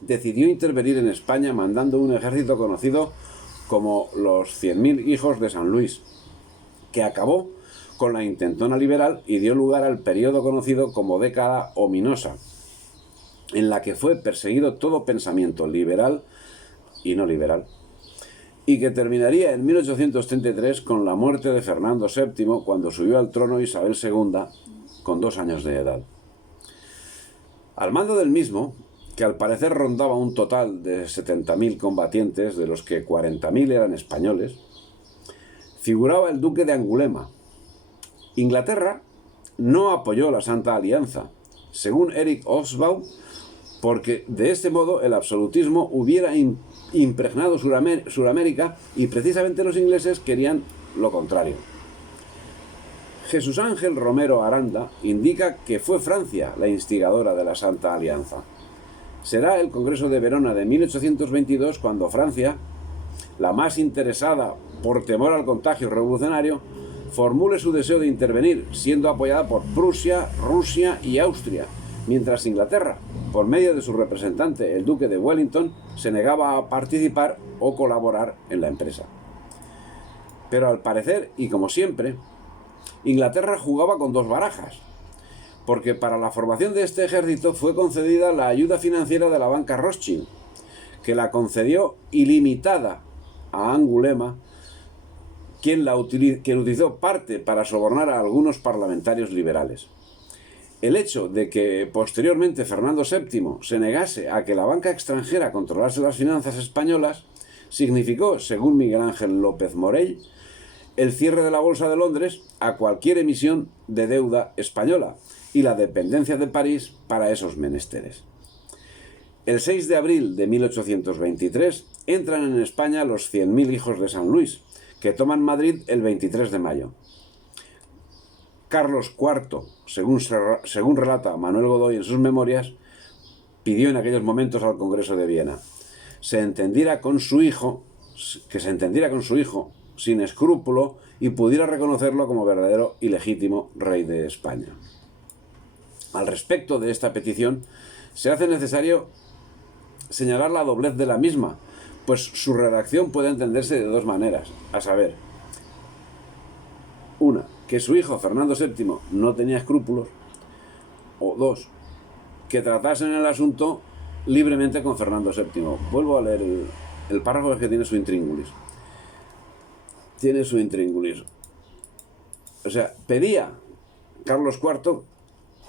decidió intervenir en España mandando un ejército conocido como los 100.000 hijos de San Luis, que acabó con la intentona liberal y dio lugar al periodo conocido como década ominosa, en la que fue perseguido todo pensamiento liberal y no liberal, y que terminaría en 1833 con la muerte de Fernando VII, cuando subió al trono Isabel II con 2 años de edad. Al mando del mismo, que al parecer rondaba un total de 70.000 combatientes, de los que 40.000 eran españoles, figuraba el duque de Angulema. Inglaterra no apoyó la Santa Alianza, según Eric Hobsbawm, porque de este modo el absolutismo hubiera impregnado Suramérica y precisamente los ingleses querían lo contrario. Jesús Ángel Romero Aranda indica que fue Francia la instigadora de la Santa Alianza. Será el Congreso de Verona de 1822 cuando Francia, la más interesada por temor al contagio revolucionario, formule su deseo de intervenir, siendo apoyada por Prusia, Rusia y Austria, mientras Inglaterra, por medio de su representante, el duque de Wellington, se negaba a participar o colaborar en la empresa. Pero al parecer, y como siempre, Inglaterra jugaba con 2 barajas, porque para la formación de este ejército fue concedida la ayuda financiera de la banca Rothschild, que la concedió ilimitada a Angulema, quien utilizó parte para sobornar a algunos parlamentarios liberales. El hecho de que posteriormente Fernando VII se negase a que la banca extranjera controlase las finanzas españolas significó, según Miguel Ángel López Morell, el cierre de la Bolsa de Londres a cualquier emisión de deuda española y la dependencia de París para esos menesteres. El 6 de abril de 1823 entran en España los 100.000 hijos de San Luis, que toman Madrid el 23 de mayo. Carlos IV, según relata Manuel Godoy en sus memorias, pidió en aquellos momentos al Congreso de Viena que se entendiera con su hijo sin escrúpulo y pudiera reconocerlo como verdadero y legítimo rey de España. Al respecto de esta petición, se hace necesario señalar la doblez de la misma, pues su redacción puede entenderse de 2 maneras, a saber, una, que su hijo Fernando VII no tenía escrúpulos, o 2, que tratasen el asunto libremente con Fernando VII. Vuelvo a leer el párrafo que tiene su intríngulis. O sea, pedía Carlos IV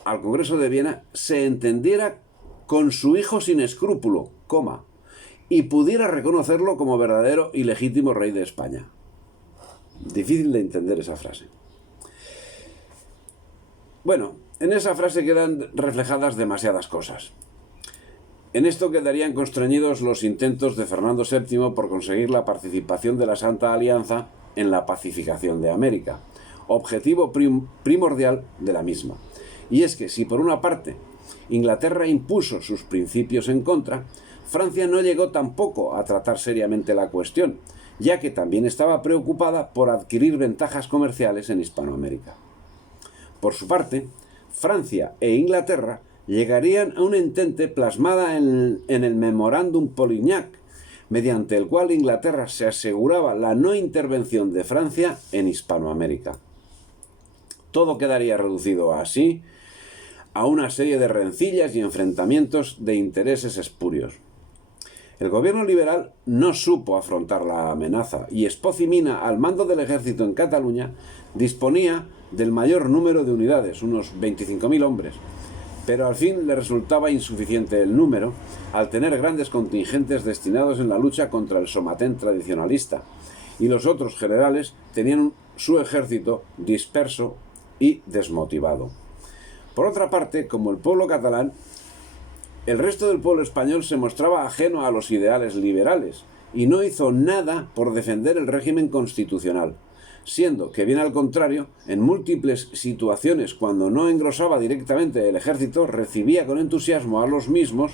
al Congreso de Viena se entendiera con su hijo sin escrúpulo, y pudiera reconocerlo como verdadero y legítimo rey de España. Difícil de entender esa frase. Bueno, en esa frase quedan reflejadas demasiadas cosas. En esto quedarían constreñidos los intentos de Fernando VII por conseguir la participación de la Santa Alianza en la pacificación de América, objetivo primordial de la misma. Y es que si por una parte Inglaterra impuso sus principios en contra, Francia no llegó tampoco a tratar seriamente la cuestión, ya que también estaba preocupada por adquirir ventajas comerciales en Hispanoamérica. Por su parte, Francia e Inglaterra llegarían a un entente plasmada en el Memorándum Polignac, mediante el cual Inglaterra se aseguraba la no intervención de Francia en Hispanoamérica. Todo quedaría reducido así a una serie de rencillas y enfrentamientos de intereses espurios. El gobierno liberal no supo afrontar la amenaza y Espoz y Mina, al mando del ejército en Cataluña, disponía del mayor número de unidades, unos 25.000 hombres, pero al fin le resultaba insuficiente el número al tener grandes contingentes destinados en la lucha contra el somatén tradicionalista, y los otros generales tenían su ejército disperso y desmotivado. Por otra parte, como el pueblo catalán, el resto del pueblo español se mostraba ajeno a los ideales liberales y no hizo nada por defender el régimen constitucional, siendo que, bien al contrario, en múltiples situaciones cuando no engrosaba directamente el ejército, recibía con entusiasmo a los mismos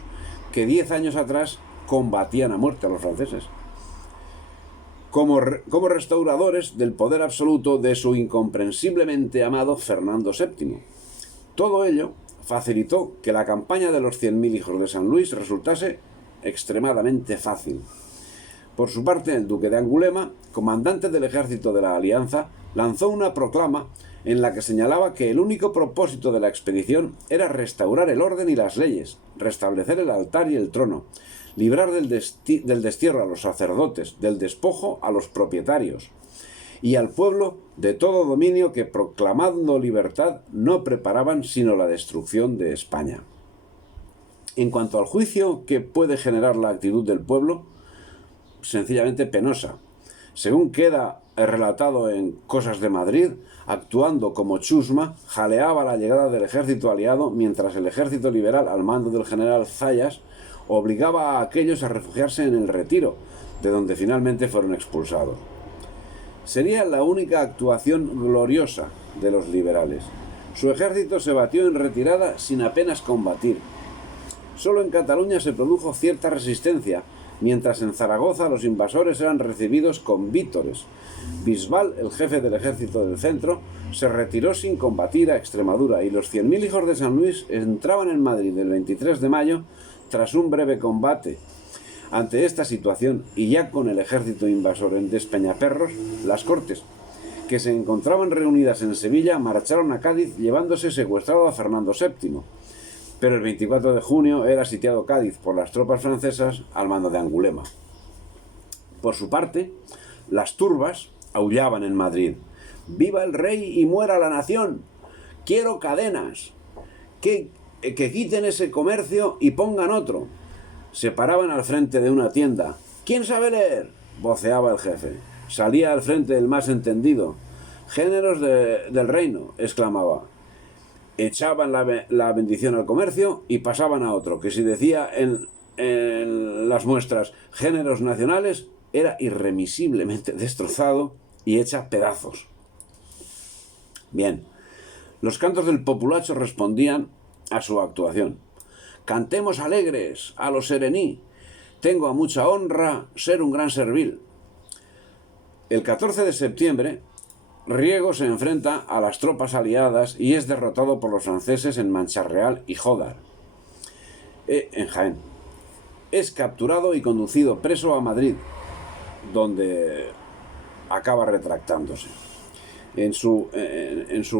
que 10 años atrás combatían a muerte a los franceses, como restauradores del poder absoluto de su incomprensiblemente amado Fernando VII. Todo ello facilitó que la campaña de los 100.000 hijos de San Luis resultase extremadamente fácil. Por su parte, el duque de Angulema, comandante del ejército de la Alianza, lanzó una proclama en la que señalaba que el único propósito de la expedición era restaurar el orden y las leyes, restablecer el altar y el trono, librar del destierro a los sacerdotes, del despojo a los propietarios, y al pueblo de todo dominio que, proclamando libertad, no preparaban sino la destrucción de España. En cuanto al juicio que puede generar la actitud del pueblo, sencillamente penosa. Según queda relatado en Cosas de Madrid, actuando como chusma, jaleaba la llegada del ejército aliado, mientras el ejército liberal, al mando del general Zayas, obligaba a aquellos a refugiarse en el Retiro, de donde finalmente fueron expulsados. Sería la única actuación gloriosa de los liberales. Su ejército se batió en retirada sin apenas combatir. Solo en Cataluña se produjo cierta resistencia, mientras en Zaragoza los invasores eran recibidos con vítores. Bisbal, el jefe del ejército del centro, se retiró sin combatir a Extremadura, y los 100.000 hijos de San Luis entraban en Madrid el 23 de mayo tras un breve combate. Ante esta situación, y ya con el ejército invasor en Despeñaperros, las Cortes, que se encontraban reunidas en Sevilla, marcharon a Cádiz llevándose secuestrado a Fernando VII. Pero el 24 de junio era sitiado Cádiz por las tropas francesas al mando de Angulema. Por su parte, las turbas aullaban en Madrid: ¡Viva el rey y muera la nación! ¡Quiero cadenas! ¡Que quiten ese comercio y pongan otro! Se paraban al frente de una tienda. ¿Quién sabe leer?, voceaba el jefe. Salía al frente el más entendido. «Géneros del reino», exclamaba. Echaban la bendición al comercio y pasaban a otro, que si decía en las muestras «géneros nacionales», era irremisiblemente destrozado y hecha pedazos. Bien, los cantos del populacho respondían a su actuación. «Cantemos alegres a los serení. Tengo a mucha honra ser un gran servil». El 14 de septiembre, Riego se enfrenta a las tropas aliadas y es derrotado por los franceses en Mancha-Real y Jódar, en Jaén. Es capturado y conducido preso a Madrid, donde acaba retractándose. En su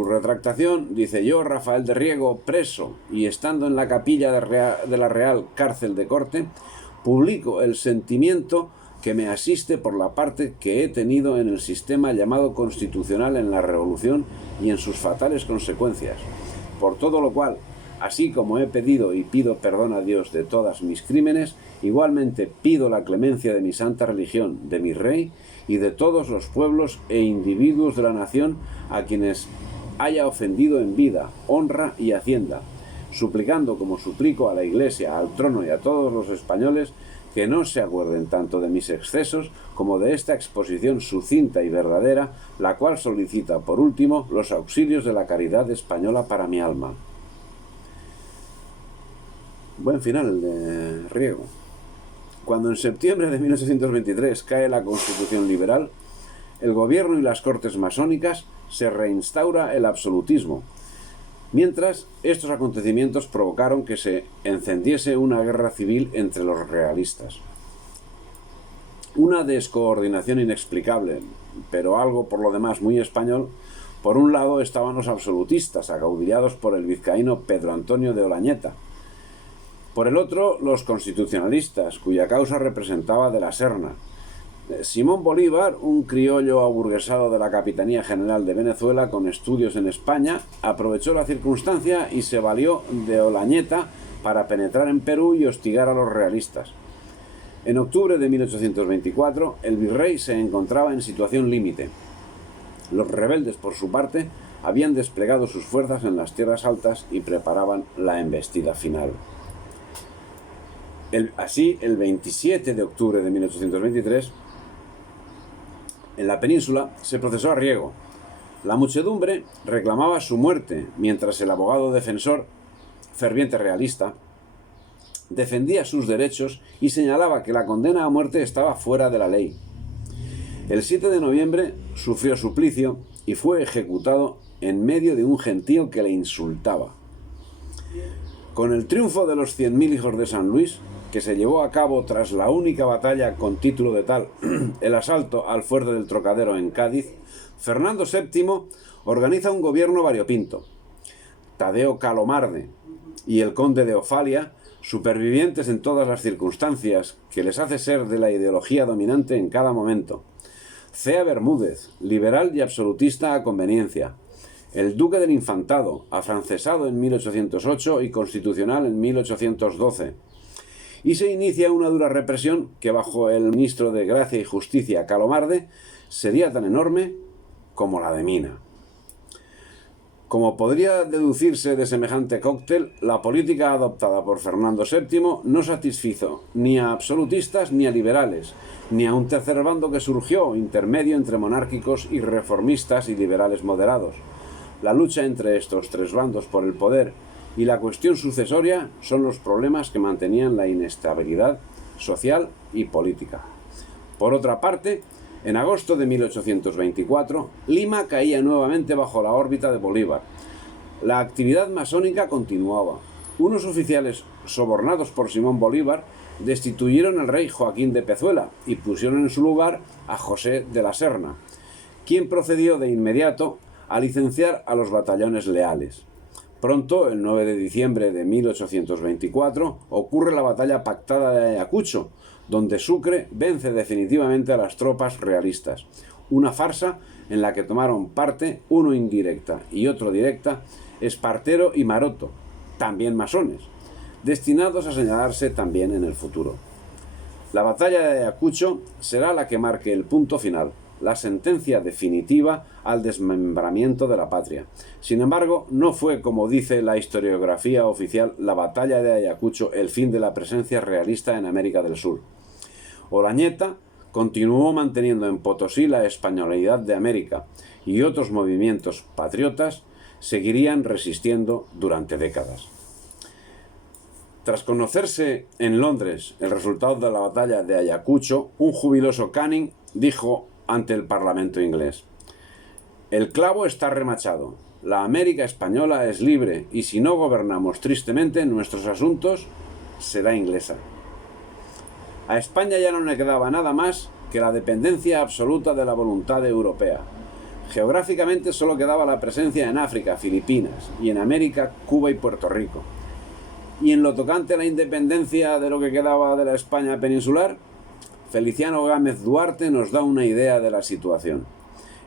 retractación dice: «Yo, Rafael de Riego, preso y estando en la capilla de la Real Cárcel de Corte, publico el sentimiento que me asiste por la parte que he tenido en el sistema llamado constitucional en la Revolución y en sus fatales consecuencias. por todo lo cual, así como he pedido y pido perdón a Dios de todas mis crímenes, igualmente pido la clemencia de mi santa religión, de mi rey y de todos los pueblos e individuos de la nación a quienes haya ofendido en vida, honra y hacienda, suplicando como suplico a la Iglesia, al trono y a todos los españoles que no se acuerden tanto de mis excesos como de esta exposición sucinta y verdadera, la cual solicita, por último, los auxilios de la caridad española para mi alma. Buen final de Riego. Cuando en septiembre de 1823 cae la Constitución liberal, el gobierno y las cortes masónicas se reinstaura el absolutismo. Mientras, estos acontecimientos provocaron que se encendiese una guerra civil entre los realistas. Una descoordinación inexplicable, pero algo por lo demás muy español. Por un lado estaban los absolutistas, acaudillados por el vizcaíno Pedro Antonio de Olañeta. Por el otro, los constitucionalistas, cuya causa representaba de la Serna. Simón Bolívar, un criollo aburguesado de la Capitanía General de Venezuela con estudios en España, aprovechó la circunstancia y se valió de Olañeta para penetrar en Perú y hostigar a los realistas. En octubre de 1824, el virrey se encontraba en situación límite. Los rebeldes, por su parte, habían desplegado sus fuerzas en las tierras altas y preparaban la embestida final. Así, el 27 de octubre de 1823, en la península se procesó a Riego. La muchedumbre reclamaba su muerte, mientras el abogado defensor, ferviente realista, defendía sus derechos y señalaba que la condena a muerte estaba fuera de la ley. El 7 de noviembre sufrió suplicio y fue ejecutado en medio de un gentío que le insultaba. Con el triunfo de los 100.000 hijos de San Luis, que se llevó a cabo tras la única batalla con título de tal, el asalto al fuerte del Trocadero en Cádiz, Fernando VII organiza un gobierno variopinto. Tadeo Calomarde y el conde de Ofalia, supervivientes en todas las circunstancias que les hace ser de la ideología dominante en cada momento. Cea Bermúdez, liberal y absolutista a conveniencia. El duque del Infantado, afrancesado en 1808 y constitucional en 1812. Y se inicia una dura represión que bajo el ministro de Gracia y Justicia, Calomarde, sería tan enorme como la de Mina. Como podría deducirse de semejante cóctel, la política adoptada por Fernando VII no satisfizo ni a absolutistas ni a liberales, ni a un tercer bando que surgió, intermedio entre monárquicos y reformistas y liberales moderados. La lucha entre estos tres bandos por el poder y la cuestión sucesoria son los problemas que mantenían la inestabilidad social y política. Por otra parte, en agosto de 1824, Lima caía nuevamente bajo la órbita de Bolívar. La actividad masónica continuaba. Unos oficiales sobornados por Simón Bolívar destituyeron al rey Joaquín de Pezuela y pusieron en su lugar a José de la Serna, quien procedió de inmediato a licenciar a los batallones leales. Pronto, el 9 de diciembre de 1824, ocurre la batalla pactada de Ayacucho, donde Sucre vence definitivamente a las tropas realistas. Una farsa en la que tomaron parte, uno indirecta y otro directa, Espartero y Maroto, también masones, destinados a señalarse también en el futuro. La batalla de Ayacucho será la que marque el punto final, la sentencia definitiva al desmembramiento de la patria. Sin embargo, no fue, como dice la historiografía oficial, la batalla de Ayacucho el fin de la presencia realista en América del Sur. Olañeta continuó manteniendo en Potosí la españolidad de América y otros movimientos patriotas seguirían resistiendo durante décadas. Tras conocerse en Londres el resultado de la batalla de Ayacucho, un jubiloso Canning dijo ante el Parlamento inglés: «El clavo está remachado. La América española es libre y si no gobernamos tristemente nuestros asuntos, será inglesa». A España ya no le quedaba nada más que la dependencia absoluta de la voluntad europea. Geográficamente solo quedaba la presencia en África, Filipinas, y en América, Cuba y Puerto Rico. Y en lo tocante a la independencia de lo que quedaba de la España peninsular, Feliciano Gámez Duarte nos da una idea de la situación.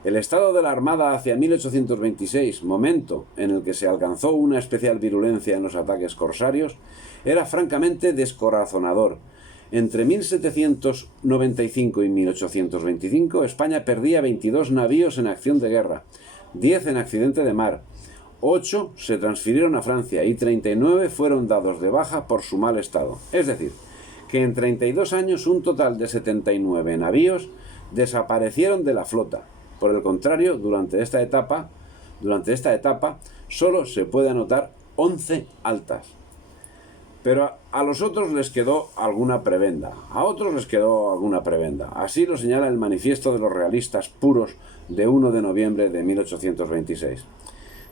El estado de la Armada hacia 1826, momento en el que se alcanzó una especial virulencia en los ataques corsarios, era francamente descorazonador. Entre 1795 y 1825, España perdía 22 navíos en acción de guerra, 10 en accidente de mar, 8 se transfirieron a Francia y 39 fueron dados de baja por su mal estado. Es decir, que en 32 años un total de 79 navíos desaparecieron de la flota. Por el contrario, durante esta etapa solo se puede anotar 11 altas. Pero a los otros les quedó alguna prebenda, Así lo señala el Manifiesto de los Realistas Puros de 1 de noviembre de 1826.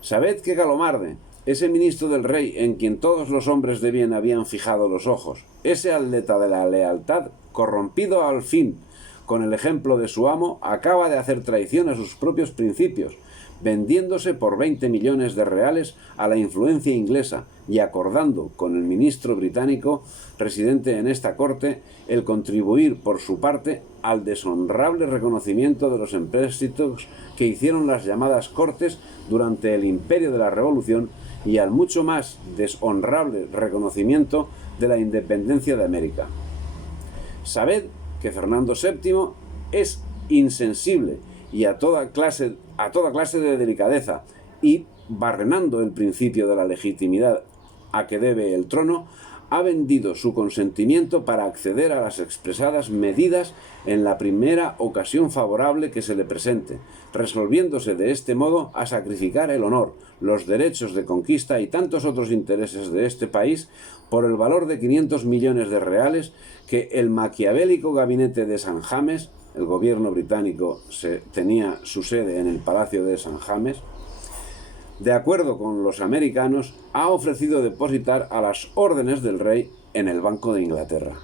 Sabed que Galomarde, ese ministro del rey en quien todos los hombres de bien habían fijado los ojos, ese atleta de la lealtad, corrompido al fin con el ejemplo de su amo, acaba de hacer traición a sus propios principios, vendiéndose por 20 millones de reales a la influencia inglesa y acordando con el ministro británico residente en esta corte el contribuir por su parte al deshonrable reconocimiento de los empréstitos que hicieron las llamadas Cortes durante el imperio de la Revolución y al mucho más deshonrable reconocimiento de la independencia de América. Sabed que Fernando VII es insensible y a toda clase de delicadeza, y, barrenando el principio de la legitimidad a que debe el trono, ha vendido su consentimiento para acceder a las expresadas medidas en la primera ocasión favorable que se le presente, resolviéndose de este modo a sacrificar el honor, los derechos de conquista y tantos otros intereses de este país por el valor de 500 millones de reales que el maquiavélico gabinete de San James, el gobierno británico tenía su sede en el Palacio de San James, de acuerdo con los americanos, ha ofrecido depositar a las órdenes del rey en el Banco de Inglaterra.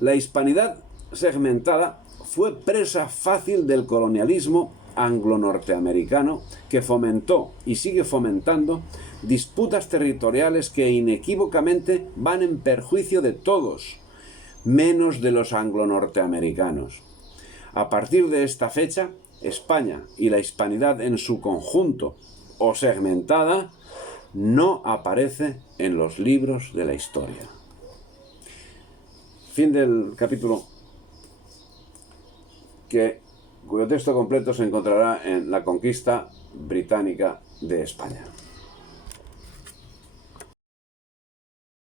La hispanidad segmentada fue presa fácil del colonialismo anglo-norteamericano que fomentó y sigue fomentando disputas territoriales que inequívocamente van en perjuicio de todos, menos de los anglo-norteamericanos. A partir de esta fecha, España y la hispanidad en su conjunto o segmentada no aparece en los libros de la historia. Fin del capítulo, cuyo texto completo se encontrará en La conquista británica de España.